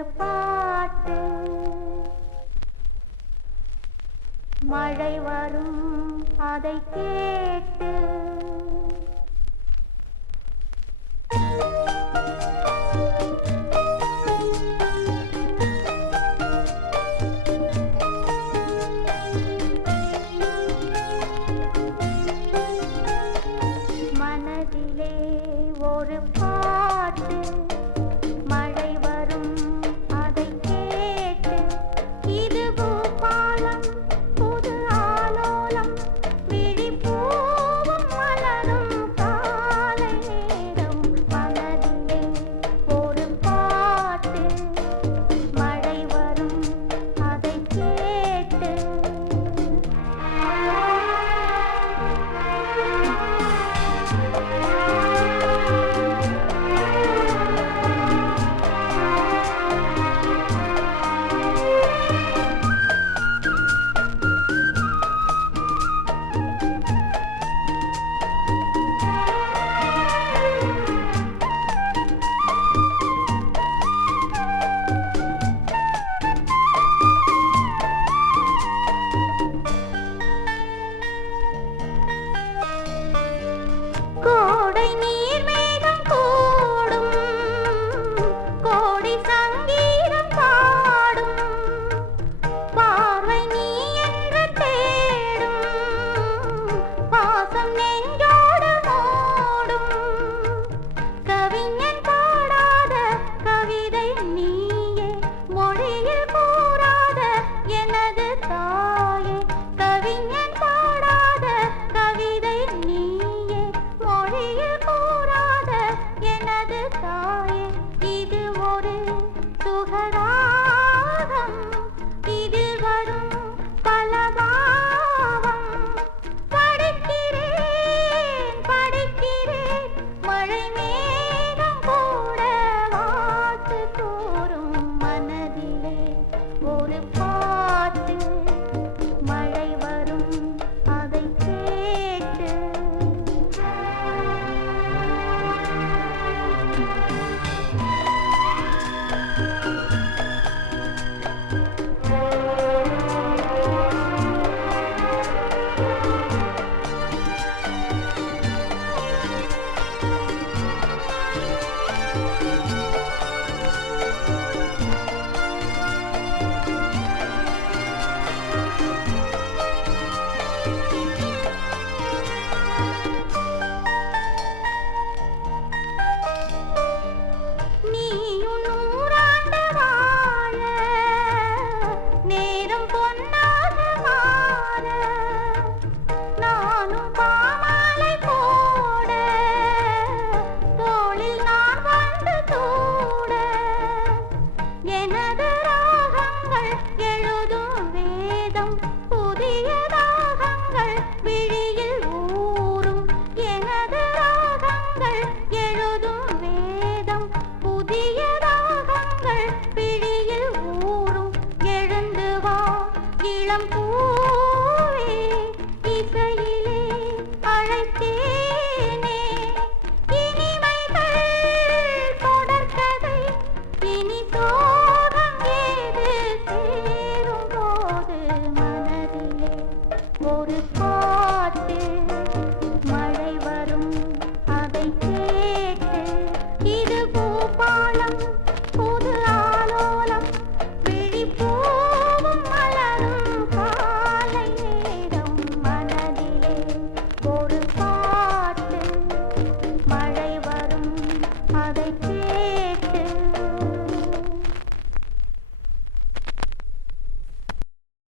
ஒரு பாட்டு மழை வரும் அதை கேட்டு மனதிலே ஒரு பாட்டு மழை வரும் அதை கேட்டு இது பூபாலம் புது ஆலோலம் விழிப்பூவும் மலரும் காலை நேரம் மனதிலே ஒரு பாட்டு மழை வரும் அதை கேட்டு கோடை நீர் மேகம் கூடும் கோடி சங்கீதம் பாடும் பார்வை நீ என்று தேடும் பாசம் நெஞ்சோடு மூடும் கவிஞன் பாடாத கவிதை நீயே மொழியில் கூறாத எனது தாயே கவிஞன் பாடாத கவிதை நீயே மொழியில் கூறாத எனது தாயே இது ஒரு சுகராகம் இதில் வரும் பல பாவம் படிக்கிறேன் படிக்கிறேன் மழை